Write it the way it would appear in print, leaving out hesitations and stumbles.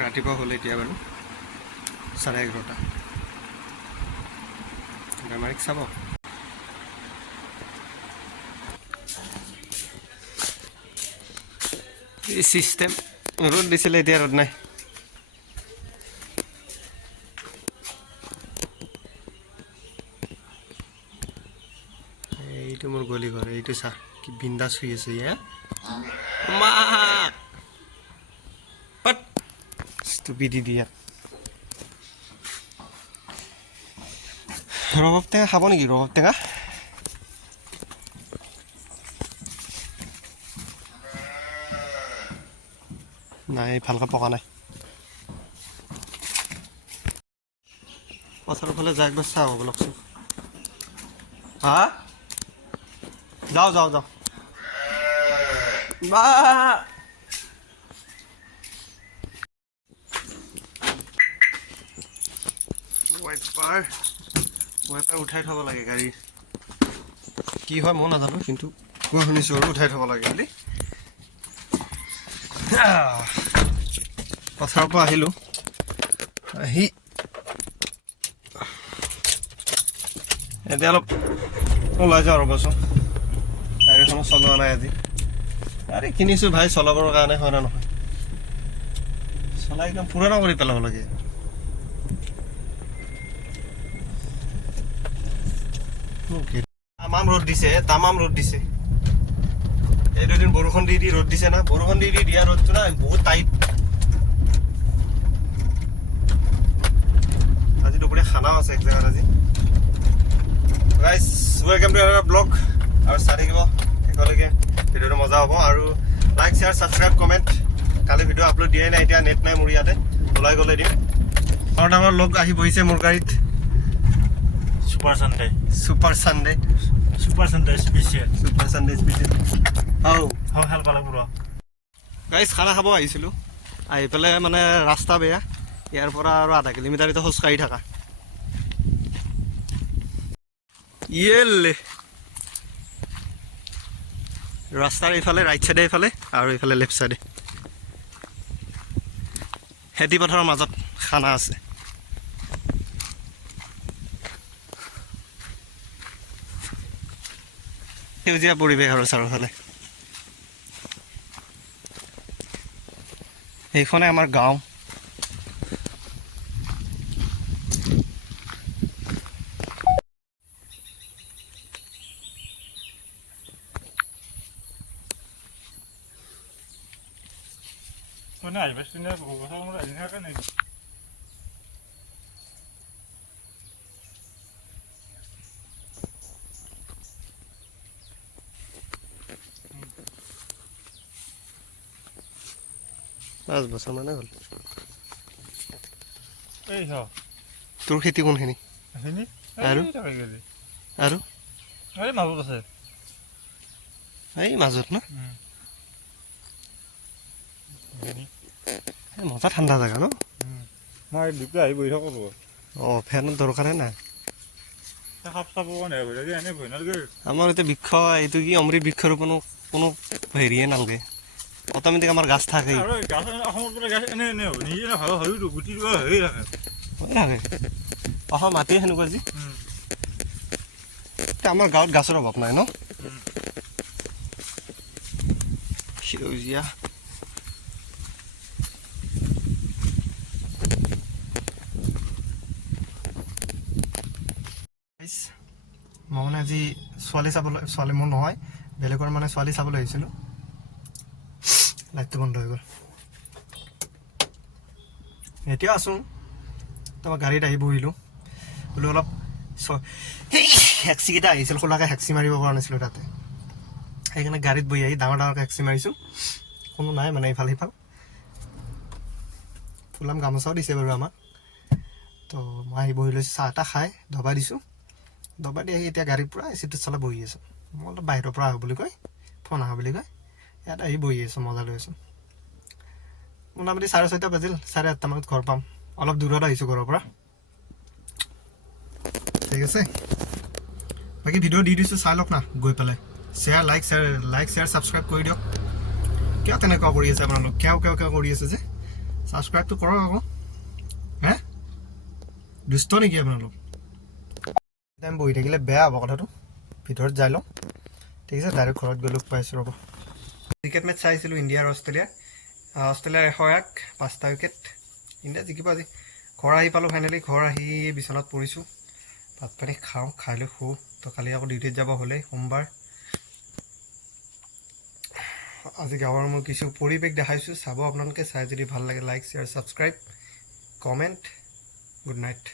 ৰাতিপুৱা হ'লে এতিয়া বাৰু 11:30 বেমাৰীক চাব এই চিষ্টেম ৰ'দ দিছিলে এতিয়া ৰ'দ নাই এইটো মোৰ গলি ঘৰ এইটো চা কি বিন্দাছ হৈ আছে ইয়া মা পট ষ্টুপিডি দিয়া ৰবাব টেঙা খাব নেকি ৰবাব টেঙা নাই ভালকৈ পকা নাই পথাৰৰ ফালে যায় একবাৰ চাওঁ বলকচোন হা যাওঁ যাওঁ যাওঁ বা ৱাইপাৰ উঠাই থ'ব লাগে গাড়ী কি হয় মই নাজানো কিন্তু মই শুনিছোঁ আৰু উঠাই থ'ব লাগে বুলি পথাৰৰ পৰা আহিলোঁ আহি এতিয়া অলপ ওলাই যাওঁ ৰ'বচোন গাড়ীখনো চলোৱা নাই আজি গাড়ী কিনিছোঁ ভাই চলাবৰ কাৰণে হয় না নহয় চলাই একদম পুৰণা কৰি পেলাব লাগে তামাম ৰ'দ দিছে এই দুদিন বৰষুণ দি ৰ'দ দিছে না বৰষুণ দি দিয়া ৰ'দটো না বহুত টাইট আজি দুপৰীয়া খানাও আছে এক জেগাত আজি guys welcome to another blog আৰু চাই থাকিব একেলগে ভিডিঅ'টো মজা হ'ব আৰু লাইক শ্বেয়াৰ ছাবস্ক্ৰাইব কমেণ্ট কালি ভিডিঅ' আপলোড দিয়াই নাই এতিয়া নেট নাই মোৰ ইয়াতে ওলাই গ'লে দিম আৰু ডাঙৰ লগ আহি বহিছে মোৰ গাড়ীত Super Sunday special. How help ala bro? Guys খানা খাব আহিছিলোঁ আহি পেলাই মানে ৰাস্তা বেয়া ইয়াৰ পৰা আৰু 0.5 কিলোমিটাৰ এতিয়া খোজকাঢ়ি থাকা ইয়েলে ৰাস্তাৰ এইফালে ৰাইট চাইডে এইফালে আৰু এইফালে লেফ্ট চাইডে খেতি পথাৰৰ মাজত খানা আছে সেউজীয়া পৰিৱেশ আৰু চাৰিওফালে এইখনে আমাৰ গাঁও Mana aja pasti nih buku sama mulai ini kan nih. পাঁচ বছৰ মানে হ'ল এই হ তোৰ খেতি কোনখিনি হেনি আৰু আৰু এই মাজত আছে এই মাজত ন হেনি এই মজা ঠাণ্ডা জেগা ন মই দুটা আহি বহি থাকো অঁ ফেনৰ দৰকাৰে নাই খাপ চাপ কোনে বহি এনে বহি নালাগে আমাৰ এতিয়া বৃক্ষ এইটো কি অমৃত বৃক্ষৰোপণো কোনো হেৰিয়ে নালাগে অট'মেটিক আমাৰ গাছ থাকে আৰু গাছ অসমৰ পৰা গাছ এনে এনে হ'ব নিজে ভাল হয়তো গুটি দিব হৈ থাকে অসম মাটিয়ে সেনেকুৱা যি আমাৰ গাঁৱত গাছৰ অভাৱ নাই ন সেউজীয়া মই মানে আজি ছোৱালী মোৰ নহয় বেলেগৰ মানে ছোৱালী চাবলৈ আহিছিলোঁ লাইটটো বন্ধ হৈ গ'ল এতিয়া আছোঁ তাৰপৰা গাড়ীত আহি বহিলোঁ বোলো অলপ হেক্সিকেইটা আহিছিল খোলাকৈ হেক্সি মাৰিব পৰা নাছিলোঁ তাতে সেইকাৰণে গাড়ীত বহি আহি ডাঙৰ ডাঙৰকৈ হেক্সি মাৰিছোঁ কোনো নাই মানে ইফাল সিফাল ফুলাম গামোচাও দিছে বাৰু আমাক তো মই আহি বহি লৈছোঁ চাহ এটা খাই দবাই দিছোঁ দবাই দি আহি এতিয়া গাড়ীৰ পৰা এচিটোত চলাই বহি আছোঁ মই অলপ বাহিৰৰ পৰা আহোঁ বুলি কয় ফোন আহোঁ বুলি কয় ইয়াত আহি বহি আছোঁ মজা লৈ আছোঁ মোটামুটি 6:30 বাজিল 8:30 মানত ঘৰ পাম অলপ দূৰত আহিছোঁ ঘৰৰ পৰা ঠিক আছে বাকী ভিডিঅ' দি দিছোঁ চাই লওক না গৈ পেলাই লাইক শ্বেয়াৰ ছাবস্ক্ৰাইব কৰি দিয়ক কিয় তেনেকুৱা কৰি আছে আপোনালোক কিয় কৰি আছে যে ছাবস্ক্ৰাইবটো কৰক আকৌ হে দুষ্ট নেকি আপোনালোক টাইম বহি থাকিলে বেয়া হ'ব কথাটো ভিতৰত যাই লওঁ ঠিক আছে ডাইৰেক্ট ঘৰত গৈ লগ পাইছোঁ ৰ'ব ক্ৰিকেট মেটচ চাইছিলোঁ ইণ্ডিয়া আৰু অষ্ট্ৰেলিয়াৰ 101 5টা উইকেট ইণ্ডিয়া জিকিব আজি ঘৰ আহি পালোঁ ফাইনেলি ঘৰ আহি বিচনাত পৰিছোঁ ভাত পানী খাওঁ খাই লৈ শুওঁ তো কালি আকৌ ডিউটিত যাব হ'লেই সোমবাৰ আজি গাঁৱৰ মোৰ কিছু পৰিৱেশ দেখাইছোঁ চাব আপোনালোকে চাই যদি ভাল লাগে like share subscribe comment good night